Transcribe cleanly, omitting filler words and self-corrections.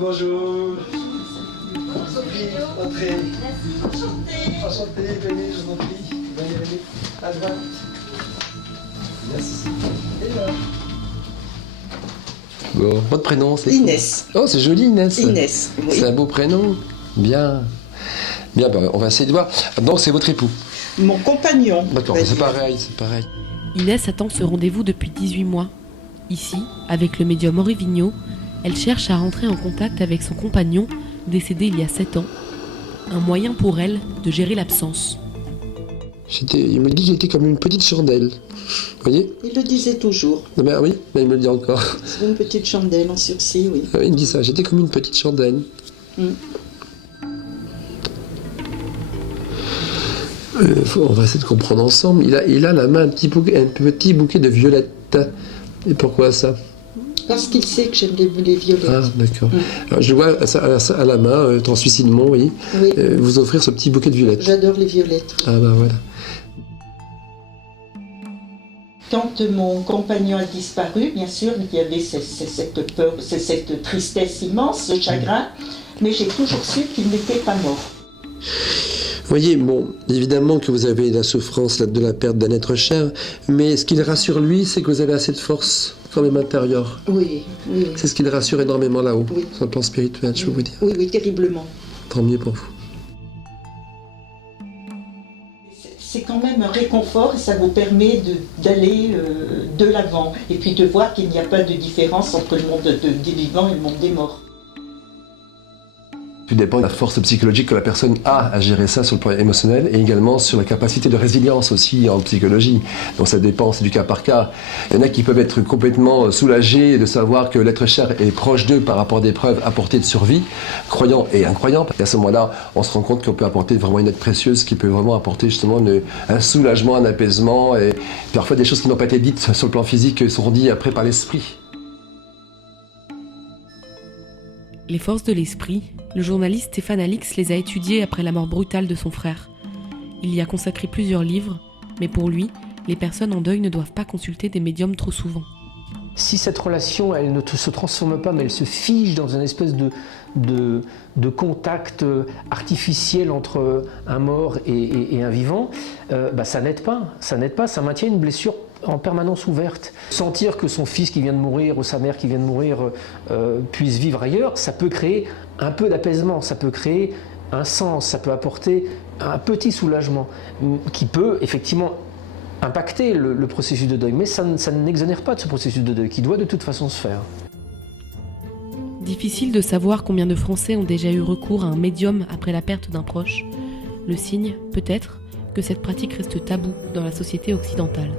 Bonjour. Entrez. Enchanté, venez, je vous en prie. Venez, à droite. Yes. Et là. Bon, votre prénom c'est Inès. Oh, c'est joli Inès. Inès, oui. C'est un beau prénom. Bien. Bien, ben, on va essayer de voir. Donc c'est votre époux. Mon compagnon. D'accord, on va c'est dire. pareil, c'est pareil. Inès attend ce rendez-vous depuis 18 mois. Ici, avec le médium Henri Vigneault, elle cherche à rentrer en contact avec son compagnon, décédé il y a 7 ans. Un moyen pour elle de gérer l'absence. Il me dit qu'il était comme une petite chandelle. Vous voyez? Il le disait toujours. Non, mais, oui, mais il me le dit encore. C'est une petite chandelle en sursis, oui. Il me dit ça, j'étais comme une petite chandelle. On va essayer de comprendre ensemble. Il a la main un petit bouquet de violettes. Et pourquoi ça? Parce qu'il sait que j'aime les violettes. Ah, d'accord. Alors, je vois à la main, translucidement, oui, Oui. vous offrir ce petit bouquet de violettes. J'adore les violettes. Ah, bah voilà. Quand mon compagnon a disparu, bien sûr, il y avait cette peur, cette tristesse immense, ce chagrin, mais j'ai toujours su qu'il n'était pas mort. Vous voyez, bon, évidemment que vous avez la souffrance de la perte d'un être cher, mais ce qui le rassure lui, c'est que vous avez assez de force, quand même intérieure. Oui, oui. C'est ce qui le rassure énormément là-haut, Oui. sur le plan spirituel, je peux vous dire. Oui, oui, terriblement. Tant mieux pour vous. C'est quand même un réconfort et ça vous permet d'aller de l'avant et puis de voir qu'il n'y a pas de différence entre le monde des vivants et le monde des morts. Tout dépend de la force psychologique que la personne a à gérer ça sur le plan émotionnel et également sur la capacité de résilience aussi en psychologie. Donc ça dépend, c'est du cas par cas. Il y en a qui peuvent être complètement soulagés de savoir que l'être cher est proche d'eux par rapport à des preuves apportées de survie, croyants et incroyants. Et à ce moment-là, on se rend compte qu'on peut apporter vraiment une aide précieuse qui peut vraiment apporter justement un soulagement, un apaisement et parfois des choses qui n'ont pas été dites sur le plan physique seront dites après par l'esprit. Les forces de l'esprit, le journaliste Stéphane Alix les a étudiées après la mort brutale de son frère. Il y a consacré plusieurs livres, mais pour lui, les personnes en deuil ne doivent pas consulter des médiums trop souvent. Si cette relation, elle ne se transforme pas, mais elle se fige dans une espèce de contact artificiel entre un mort et un vivant, ça n'aide pas, ça maintient une blessure en permanence ouverte. Sentir que son fils qui vient de mourir ou sa mère qui vient de mourir puisse vivre ailleurs, ça peut créer un peu d'apaisement, ça peut créer un sens, ça peut apporter un petit soulagement qui peut effectivement impacter le processus de deuil, mais ça n'exonère pas de ce processus de deuil qui doit de toute façon se faire. Difficile de savoir combien de Français ont déjà eu recours à un médium après la perte d'un proche. Le signe, peut-être, que cette pratique reste taboue dans la société occidentale.